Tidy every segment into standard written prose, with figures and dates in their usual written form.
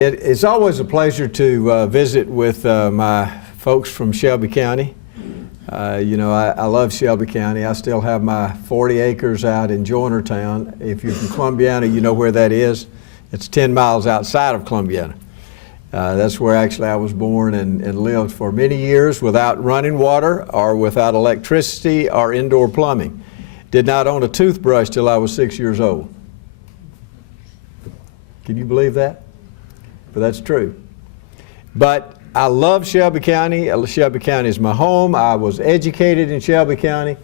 It's always a pleasure to visit with my folks from Shelby County. I love Shelby County. I still have my 40 acres out in Joinertown. If you're from Columbiana, you know where that is. It's 10 miles outside of Columbiana. That's where actually I was born and lived for many years without running water or without electricity or indoor plumbing. Did not own a toothbrush till I was 6 years old. Can you believe that? But that's true. But I love Shelby County. Shelby County is my home. I was educated in Shelby County.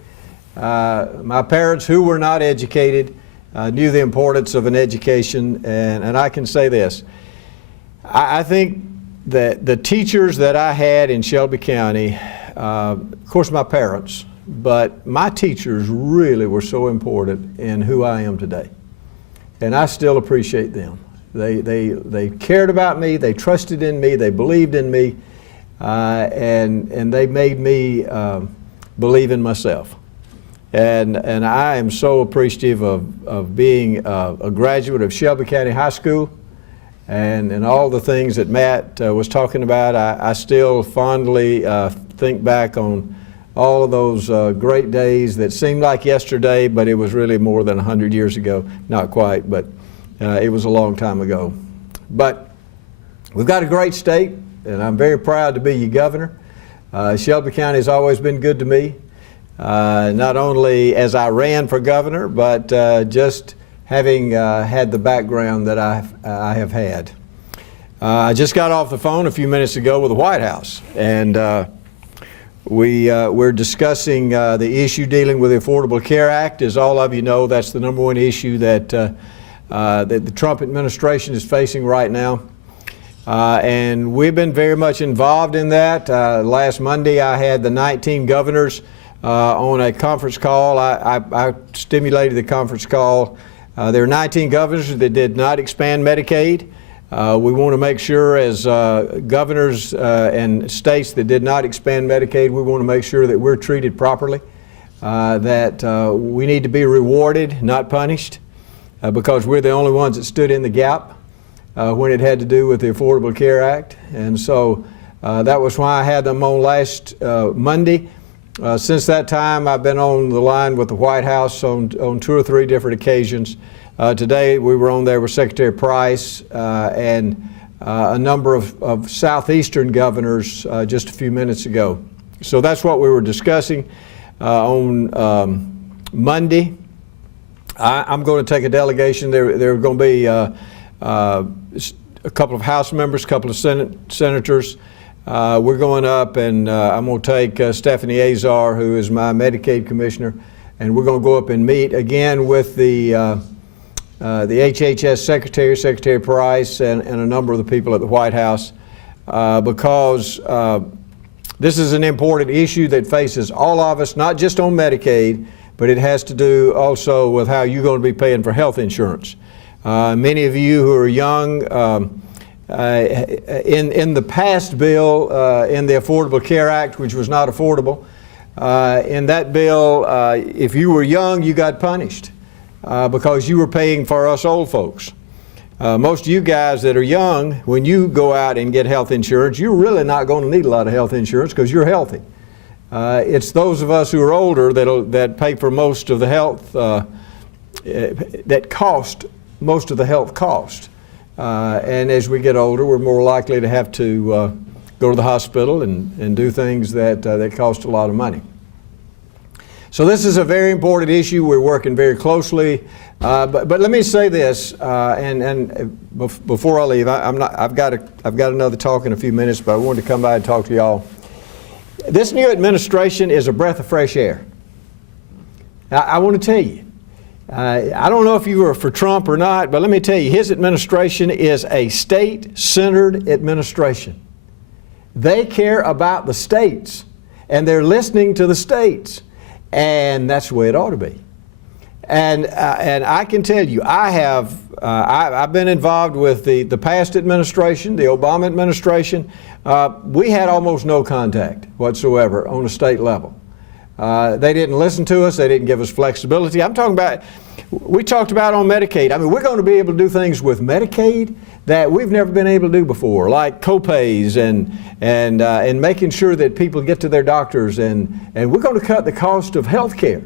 My parents, who were not educated, knew the importance of an education. And I can say this. I think that the teachers that I had in Shelby County, of course my parents, but my teachers really were so important in who I am today. And I still appreciate them. They cared about me, they trusted in me, they believed in me, and they made me believe in myself. And I am so appreciative of being a graduate of Shelby County High School and all the things that Matt was talking about. I still fondly think back on all of those great days that seemed like yesterday, but it was really more than 100 years ago. Not quite, but it was a long time ago. But we've got a great state, and I'm very proud to be your governor. Shelby County has always been good to me, not only as I ran for governor, but just having had the background that I have had. I just got off the phone a few minutes ago with the White House, and we're discussing the issue dealing with the Affordable Care Act. As all of you know, that's the number one issue that the Trump administration is facing right now. And we've been very much involved in that. Last Monday I had the 19 governors on a conference call. I stimulated the conference call. There are 19 governors that did not expand Medicaid. We want to make sure, as governors and states that did not expand Medicaid, we want to make sure that we're treated properly, that we need to be rewarded, not punished. Because we're the only ones that stood in the gap when it had to do with the Affordable Care Act. And so that was why I had them on last Monday. Since that time, I've been on the line with the White House on 2 or 3 different occasions. Today, we were on there with Secretary Price and a number of southeastern governors just a few minutes ago. So that's what we were discussing on Monday. I'm going to take a delegation. There are going to be a couple of House members, a couple of senators. We're going up, and I'm going to take Stephanie Azar, who is my Medicaid commissioner, and we're going to go up and meet again with the HHS Secretary, Secretary Price, and a number of the people at the White House, because this is an important issue that faces all of us, not just on Medicaid, but it has to do also with how you're going to be paying for health insurance. Many of you who are young, in the past bill, in the Affordable Care Act, which was not affordable, in that bill, if you were young, you got punished because you were paying for us old folks. Most of you guys that are young, when you go out and get health insurance, you're really not going to need a lot of health insurance because you're healthy. It's those of us who are older that pay for most of the health, that cost most of the health cost. And as we get older, we're more likely to have to go to the hospital and do things that cost a lot of money. So this is a very important issue. We're working very closely. But let me say this, before I leave, I've got another talk in a few minutes, but I wanted to come by and talk to y'all. This new administration is a breath of fresh air. I want to tell you, I don't know if you are for Trump or not, but let me tell you, his administration is a state-centered administration. They care about the states, and they're listening to the states, and that's the way it ought to be. And I can tell you, I've been involved with the past administration, the Obama administration. We had almost no contact whatsoever on a state level. They didn't listen to us. They didn't give us flexibility. I'm talking about, we talked about on Medicaid. I mean, we're going to be able to do things with Medicaid that we've never been able to do before, like co-pays and making sure that people get to their doctors, and we're going to cut the cost of health care.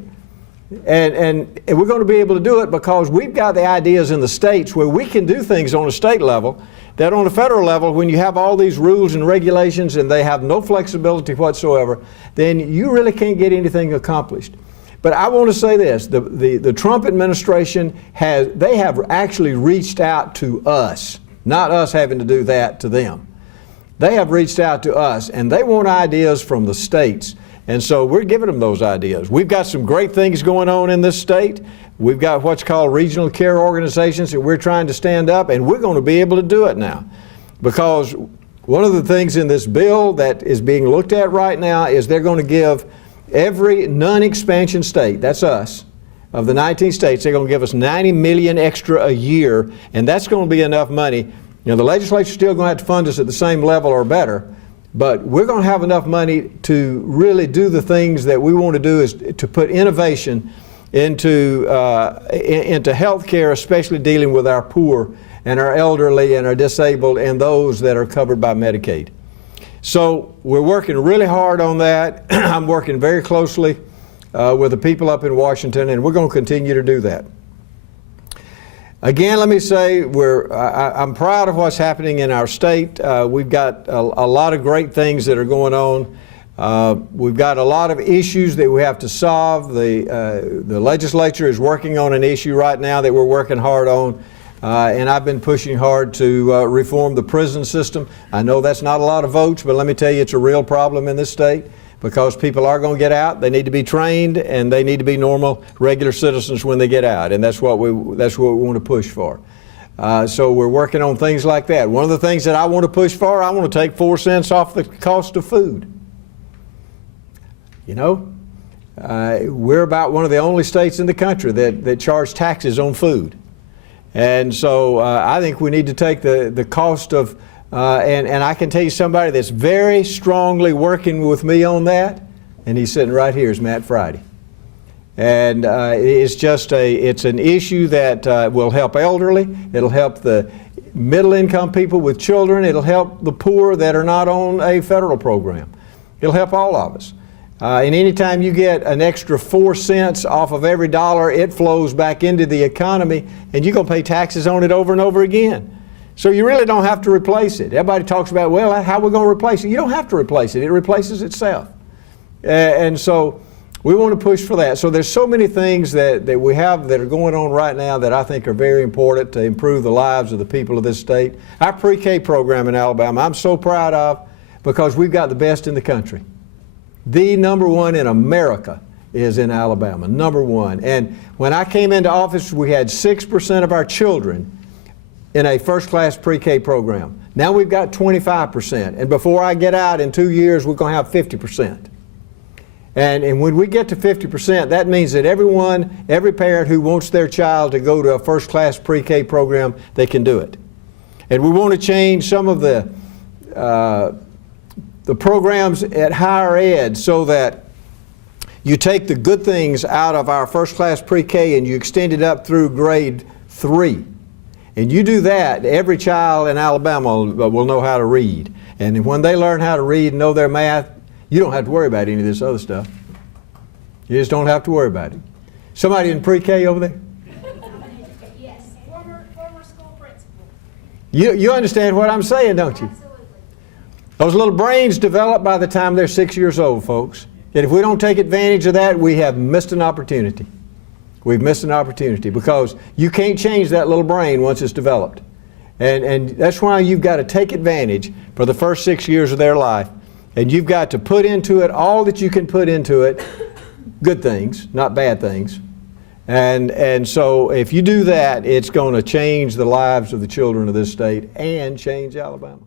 And we're going to be able to do it because we've got the ideas in the states where we can do things on a state level that on a federal level, when you have all these rules and regulations and they have no flexibility whatsoever, then you really can't get anything accomplished. But I want to say this, the Trump administration have actually reached out to us, not us having to do that to them. They have reached out to us, and they want ideas from the states. And so we're giving them those ideas. We've got some great things going on in this state. We've got what's called regional care organizations that we're trying to stand up, and we're going to be able to do it now. Because one of the things in this bill that is being looked at right now is they're going to give every non-expansion state, that's us, of the 19 states, they're going to give us $90 million extra a year, and that's going to be enough money. You know, the legislature's still going to have to fund us at the same level or better, but we're going to have enough money to really do the things that we want to do, is to put innovation into health care, especially dealing with our poor and our elderly and our disabled and those that are covered by Medicaid. So we're working really hard on that. I'm working very closely with the people up in Washington, and we're going to continue to do that. Again, let me say I'm proud of what's happening in our state. We've got a lot of great things that are going on. We've got a lot of issues that we have to solve. The legislature is working on an issue right now that we're working hard on. And I've been pushing hard to reform the prison system. I know that's not a lot of votes, but let me tell you, it's a real problem in this state because people are going to get out. They need to be trained, and they need to be normal, regular citizens when they get out. And that's what we want to push for. So we're working on things like that. One of the things that I want to push for, I want to take 4 cents off the cost of food. You know, we're about one of the only states in the country that charge taxes on food. And so I think we need to take the cost of, and I can tell you somebody that's very strongly working with me on that, and he's sitting right here, is Matt Friday. And it's an issue that will help elderly, it'll help the middle income people with children, it'll help the poor that are not on a federal program. It'll help all of us. And anytime you get an extra 4 cents off of every dollar, it flows back into the economy, and you're going to pay taxes on it over and over again. So you really don't have to replace it. Everybody talks about, well, how are we going to replace it? You don't have to replace it. It replaces itself. And so we want to push for that. So there's so many things that we have that are going on right now that I think are very important to improve the lives of the people of this state. Our pre-K program in Alabama, I'm so proud of, because we've got the best in the country. The number one in America is in Alabama, number one. And when I came into office, we had 6% of our children in a first-class pre-K program. Now we've got 25%. And before I get out in 2 years, we're going to have 50%. And when we get to 50%, that means that every parent who wants their child to go to a first-class pre-K program, they can do it. And we want to change some of the programs at higher ed so that you take the good things out of our first-class pre-K and you extend it up through grade 3. And you do that, every child in Alabama will know how to read. And when they learn how to read and know their math, you don't have to worry about any of this other stuff. You just don't have to worry about it. Somebody in pre-K over there? Yes, former school principal. You understand what I'm saying, don't you? Absolutely. Those little brains develop by the time they're 6 years old, folks. And if we don't take advantage of that, we have missed an opportunity. We've missed an opportunity because you can't change that little brain once it's developed. And that's why you've got to take advantage for the first 6 years of their life. And you've got to put into it all that you can put into it, good things, not bad things. And so if you do that, it's going to change the lives of the children of this state and change Alabama.